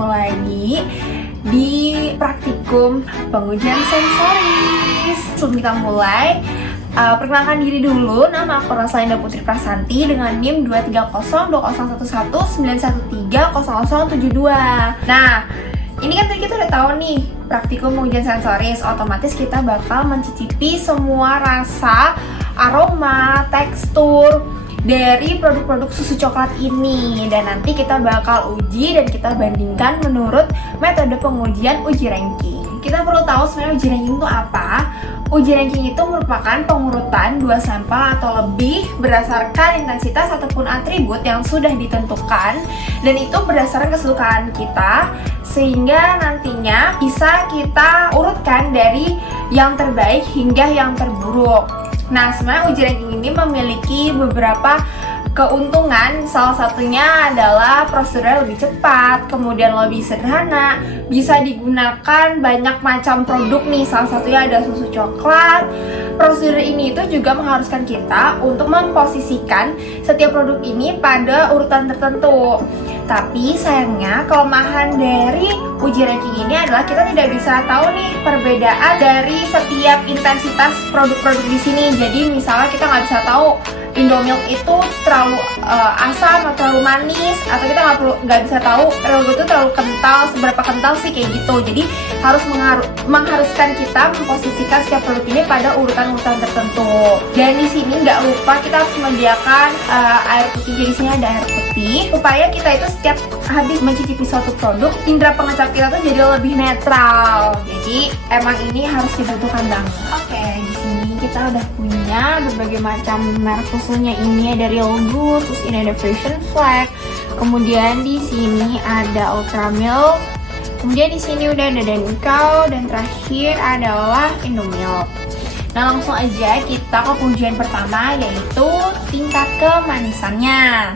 ketemu lagi di praktikum pengujian sensoris. Sebelum kita mulai, perkenalkan diri dulu. Nama aku Rosalinda Putri Prasanti dengan NIM 2302011130072. Nah, ini kan tadi kita udah tahu nih praktikum pengujian sensoris. Otomatis kita bakal mencicipi semua rasa, aroma, tekstur dari produk-produk susu coklat ini, dan nanti kita bakal uji dan kita bandingkan menurut metode pengujian uji ranking. Kita perlu tahu sebenarnya uji ranking itu apa. Uji ranking itu merupakan pengurutan 2 sampel atau lebih berdasarkan intensitas ataupun atribut yang sudah ditentukan, dan itu berdasarkan kesukaan kita, sehingga nantinya bisa kita urutkan dari yang terbaik hingga yang terburuk. Nah, sebenarnya uji ranking ini memiliki beberapa keuntungan. Salah satunya adalah prosedurnya lebih cepat, kemudian lebih sederhana, bisa digunakan banyak macam produk nih. Salah satunya ada susu coklat. Prosedur ini itu juga mengharuskan kita untuk memposisikan setiap produk ini pada urutan tertentu. Tapi sayangnya kelemahan dari uji ranking ini adalah kita tidak bisa tahu nih perbedaan dari setiap intensitas produk-produk di sini. Jadi misalnya kita nggak bisa tahu Indomilk itu terlalu asam atau terlalu manis, atau kita nggak bisa tahu Real Good itu terlalu kental, seberapa kental sih, kayak gitu. Jadi harus mengharuskan kita memposisikan setiap produk ini pada urutan-urutan tertentu. Dan di sini nggak lupa kita harus menyediakan air putih. Jadi di sini ada air putih supaya kita itu setiap habis mencicipi suatu produk, indera pengecap kita tuh jadi lebih netral. Jadi emang ini harus dibutuhkan banget. Oke, di sini kita udah punya berbagai macam merek susunya. Ini ada Real Good, terus ini ada Frisian Flag, kemudian di sini ada Ultra Milk, kemudian di sini udah ada Danikau, dan terakhir adalah Indomilk. Nah, langsung aja kita ke pengujian pertama, yaitu tingkat kemanisannya.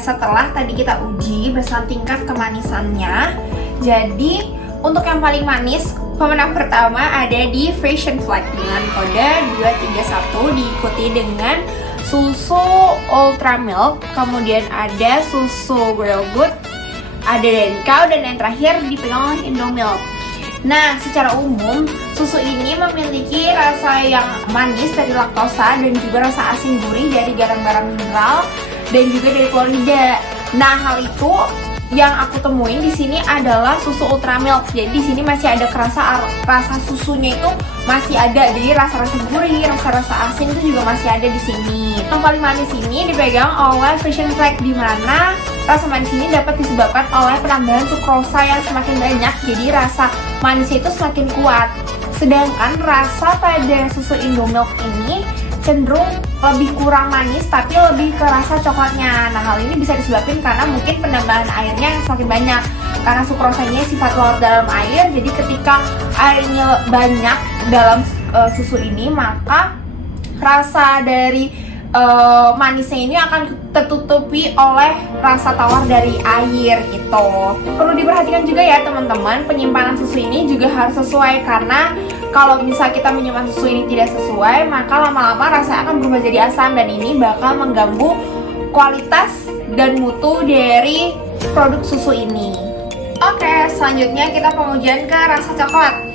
Setelah tadi kita uji bersama tingkat kemanisannya, jadi untuk yang paling manis, pemenang pertama ada di Frisian Flag dengan kode 231, diikuti dengan susu Ultra Milk, kemudian ada susu Real Good, ada Danikau, dan yang terakhir dipegang oleh Indomilk. Nah, secara umum susu ini memiliki rasa yang manis dari laktosa dan juga rasa asin gurih dari garam-garam mineral dan juga dari klorida. Nah, hal itu yang aku temuin di sini adalah susu Ultra Milk. Jadi di sini masih ada rasa susunya itu masih ada. Jadi rasa-rasa gurih, rasa-rasa asin itu juga masih ada di sini. Yang paling manis ini dipegang oleh Frisian Flag, di mana rasa manis ini dapat disebabkan oleh penambahan sukrosa yang semakin banyak. Jadi rasa manisnya itu semakin kuat. Sedangkan rasa pada susu Indomilk ini cenderung lebih kurang manis tapi lebih ke rasa coklatnya. Nah, hal ini bisa disebabkan karena mungkin penambahan airnya yang semakin banyak. Karena sukrosanya sifat larut dalam air, jadi ketika airnya banyak dalam susu ini, maka rasa dari manisnya ini akan tertutupi oleh rasa tawar dari air gitu. Perlu diperhatikan juga ya teman-teman, penyimpanan susu ini juga harus sesuai, karena kalau misal kita menyimpan susu ini tidak sesuai, maka lama-lama rasanya akan berubah jadi asam, dan ini bakal mengganggu kualitas dan mutu dari produk susu ini. Oke, selanjutnya kita pengujian ke rasa coklat.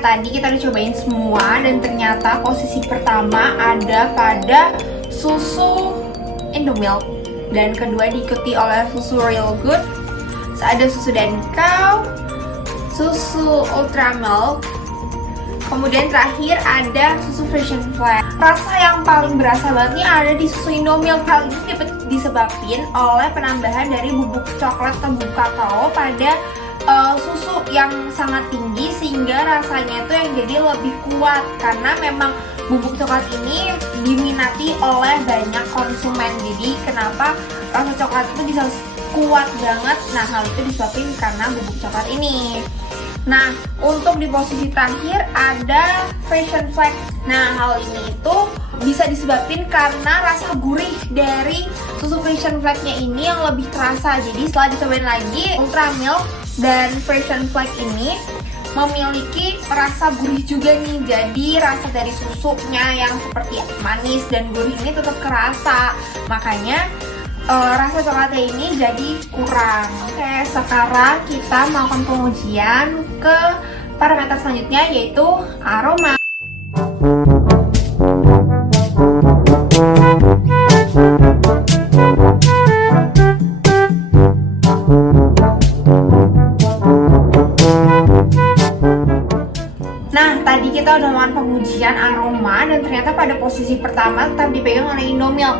Tadi kita udah cobain semua, dan ternyata posisi pertama ada pada susu Indomilk, dan kedua diikuti oleh susu Real Good, ada susu Danikau, susu Ultra Milk, kemudian terakhir ada susu Frisian Flag. Rasa yang paling berasa banget nih ada di susu Indomilk. Hal ini dapat disebabkan oleh penambahan dari bubuk coklat atau bubuk kakao pada susu yang sangat tinggi, sehingga rasanya itu yang jadi lebih kuat, karena memang bubuk coklat ini diminati oleh banyak konsumen. Jadi kenapa rasa coklat itu bisa kuat banget? Nah, hal itu disebabkan karena bubuk coklat ini. Nah, untuk di posisi terakhir ada Frisian Flag. Nah, hal ini itu bisa disebabkan karena rasa gurih dari susu Frisian Flag-nya ini yang lebih terasa. Jadi setelah dicobain lagi, Ultra Milk dan Frisian Flag ini memiliki rasa gurih juga nih. Jadi rasa dari susunya yang seperti manis dan gurih ini tetap kerasa. Makanya rasa coklatnya ini jadi kurang. Oke, sekarang kita melakukan pengujian ke parameter selanjutnya, yaitu aroma. Nah, tadi kita udah melakukan pengujian aroma dan ternyata pada posisi pertama tetap dipegang oleh Indomilk.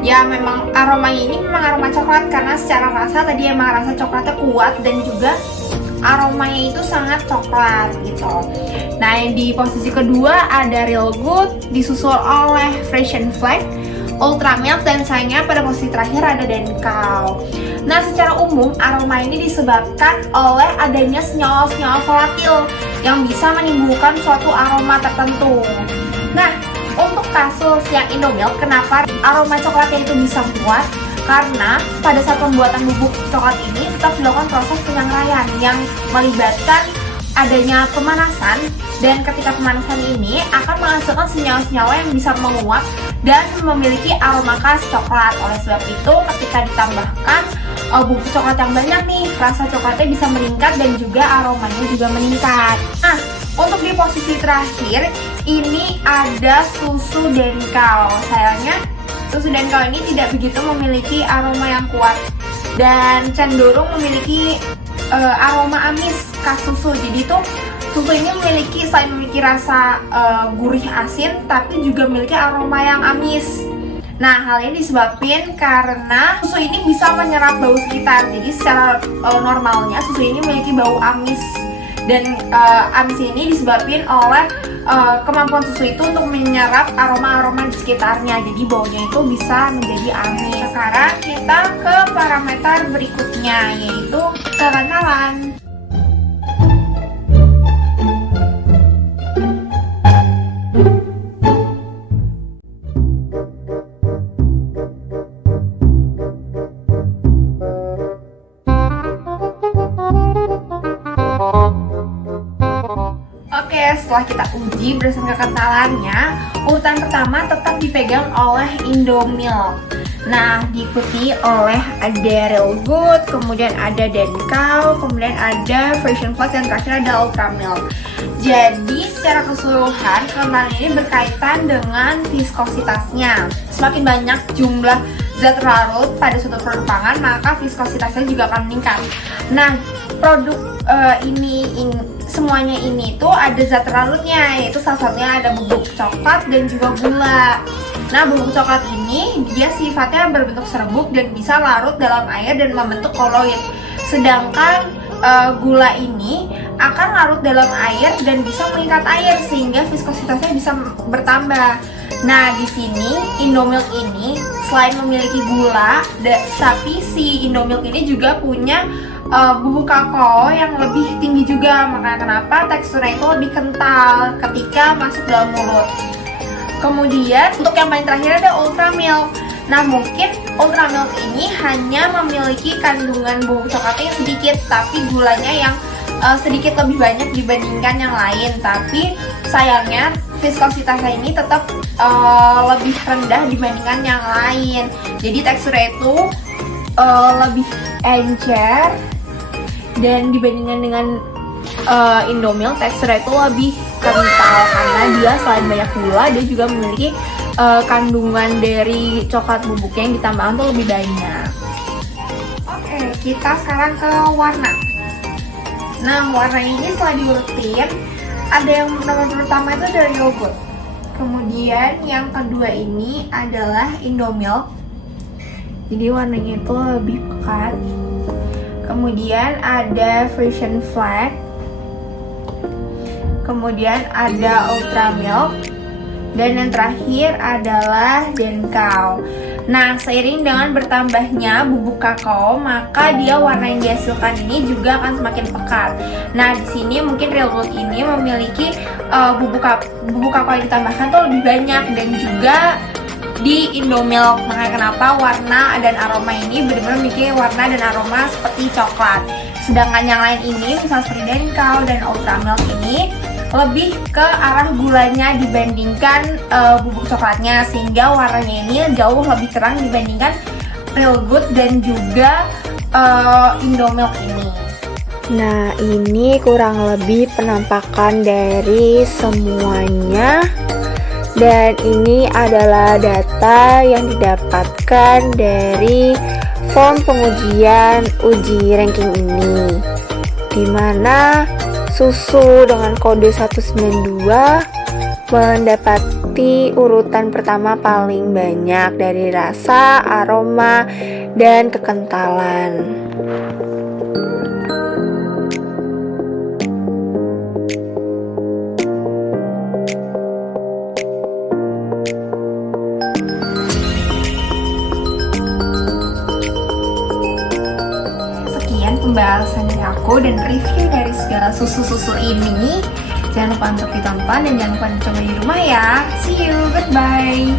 Ya, memang aromanya ini memang aroma coklat karena secara rasa tadi emang rasa coklatnya kuat dan juga aromanya itu sangat coklat gitu. Nah, di posisi kedua ada Real Good disusul oleh Frisian Flag, Ultra Milk, dan sayangnya pada posisi terakhir ada Denkau. Nah, secara umum aroma ini disebabkan oleh adanya senyawa-senyawa volatil yang bisa menimbulkan suatu aroma tertentu. Nah, untuk kasus yang Indomilk, kenapa aroma coklatnya itu bisa kuat? Karena pada saat pembuatan bubuk coklat ini tetap dilakukan proses penyangraian yang melibatkan adanya pemanasan, dan ketika pemanasan ini akan menghasilkan senyawa-senyawa yang bisa menguap dan memiliki aroma khas coklat. Oleh sebab itu, ketika ditambahkan bubuk coklat yang banyak nih, rasa coklatnya bisa meningkat dan juga aromanya juga meningkat. Nah, untuk di posisi terakhir ini ada susu Denkau. Sayangnya susu Denkau ini tidak begitu memiliki aroma yang kuat dan cenderung memiliki aroma amis khas susu. Jadi tuh susu ini selain memiliki rasa gurih asin, tapi juga memiliki aroma yang amis. Nah, hal ini disebabkan karena susu ini bisa menyerap bau sekitar. Jadi secara normalnya susu ini memiliki bau amis, dan amis ini disebabkan oleh kemampuan susu itu untuk menyerap aroma-aroma di sekitarnya. Jadi baunya itu bisa menjadi amis. Sekarang kita ke parameter berikutnya, yaitu kekentalan. Setelah kita uji berdasarkan kekentalannya, urutan pertama tetap dipegang oleh Indomilk. Nah, diikuti oleh ada Real Good, kemudian ada Denkau, kemudian ada Frisian Flag, dan terakhir ada Ultra Milk. Jadi secara keseluruhan kekentalan ini berkaitan dengan viskositasnya. Semakin banyak jumlah zat larut pada suatu produk pangan, maka viskositasnya juga akan meningkat. Nah, produk semuanya ini tuh ada zat larutnya, yaitu salah satunya ada bubuk coklat dan juga gula. Nah, bubuk coklat ini dia sifatnya berbentuk serbuk dan bisa larut dalam air dan membentuk koloid. Sedangkan gula ini akan larut dalam air dan bisa mengikat air sehingga viskositasnya bisa bertambah. Nah, di sini Indomilk ini selain memiliki gula, tapi si Indomilk ini juga punya bubuk kakao yang lebih tinggi juga. Makanya kenapa teksturnya itu lebih kental ketika masuk dalam mulut. Kemudian untuk yang paling terakhir ada Ultra Milk. Nah, mungkin Ultra Milk ini hanya memiliki kandungan bubuk coklatnya yang sedikit, tapi gulanya yang sedikit lebih banyak dibandingkan yang lain. Tapi sayangnya viskositasnya ini tetap lebih rendah dibandingkan yang lain. Jadi teksturnya itu lebih encer, dan dibandingkan dengan Indomilk, teksturnya itu lebih kental karena dia selain banyak gula, dia juga memiliki kandungan dari coklat bubuknya yang ditambahkan tuh lebih banyak. Oke, kita sekarang ke warna. Nah, warna ini setelah diurutin, ada yang nomor pertama itu dari yogurt. Kemudian yang kedua ini adalah Indomilk. Jadi warnanya itu lebih pekat. Kemudian ada Frisian Flag. Kemudian ada Ultra Milk. Dan yang terakhir adalah denkau. Nah, seiring dengan bertambahnya bubuk kakao, maka dia warna yang dihasilkan ini juga akan semakin pekat. Nah, di sini mungkin Real Gold ini memiliki bubuk kakao yang ditambahkan tuh lebih banyak, dan juga di Indomilk. Makanya kenapa warna dan aroma ini benar-benar memiliki warna dan aroma seperti coklat. Sedangkan yang lain ini, misalnya seperti denkau dan ultra milk ini lebih ke arah gulanya dibandingkan bubuk coklatnya, sehingga warnanya ini jauh lebih terang dibandingkan Real Good dan juga Indomilk ini. Nah, ini kurang lebih penampakan dari semuanya. Dan ini adalah data yang didapatkan dari form pengujian uji ranking ini, dimana susu dengan kode 192 mendapati urutan pertama paling banyak dari rasa, aroma, dan kekentalan. Pembahasan dari aku dan review dari segala susu-susu ini. Jangan lupa untuk ditonton dan jangan lupa dicoba di rumah ya. See you, goodbye.